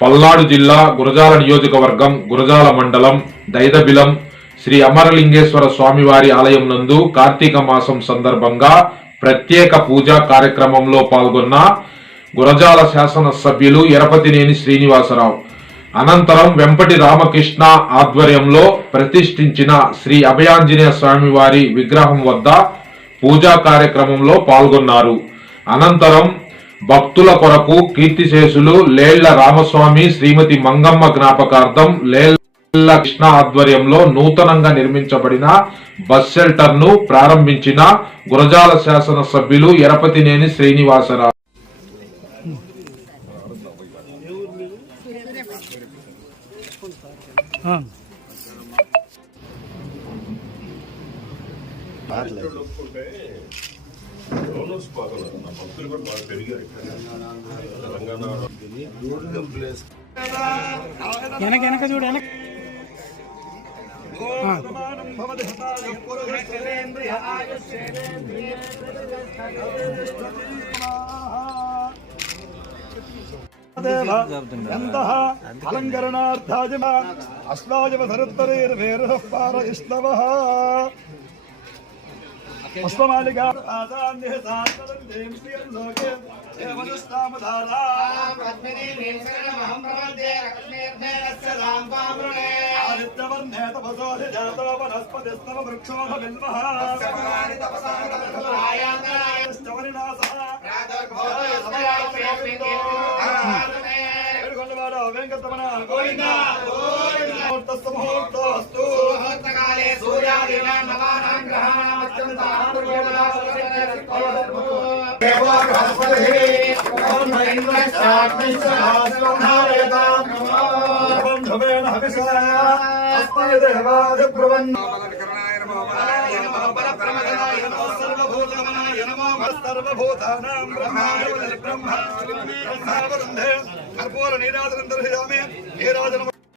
పల్నాడు జిల్లా గురజాల నియోజకవర్గం గురజాల మండలం దైదబిలం శ్రీ అమరలింగేశ్వర స్వామివారి ఆలయం నందు కార్తీక మాసం సందర్భంగా ప్రత్యేక పూజా కార్యక్రమంలో పాల్గొన్న గురజాల శాసన సభ్యులు ఎరపతినేని శ్రీనివాసరావు. అనంతరం వెంపటి రామకృష్ణ ఆధ్వర్యంలో ప్రతిష్ఠించిన శ్రీ అభయాంజనేయ స్వామివారి విగ్రహం వద్ద పూజా కార్యక్రమంలో పాల్గొన్నారు. అనంతరం భక్తుల కొరకు కీర్తిశేషులు లేళ్ళ రామస్వామి శ్రీమతి మంగమ్మ జ్ఞాపకార్థం లేళ్ళ కృష్ణ ఆధ్వర్యంలో నూతనంగా నిర్మించబడిన బస్ షెల్టర్ను ప్రారంభించిన గురజాల శాసన సభ్యులు ఎరపతినేని శ్రీనివాసరావు. డోనర్స్ బాగా నా భక్తులు కూడా బాగా పెరిగారు వెనక వెనక చూడు వెనక. అలంకరణార్థాయ అశ్వాయవ సరుత్తరేర్వేర పార ఇష్టవ ఏడుకొండవాడ వెంకటరమణ గోవింద. ముహూర్తస్సు ముహూర్తోస్తు సర్వభూతానాం బ్రహ్మాణి బ్రహ్మ బ్రహ్మావరుంధే కర్పూర నీరాజనం దర్శయామి నీరాజనం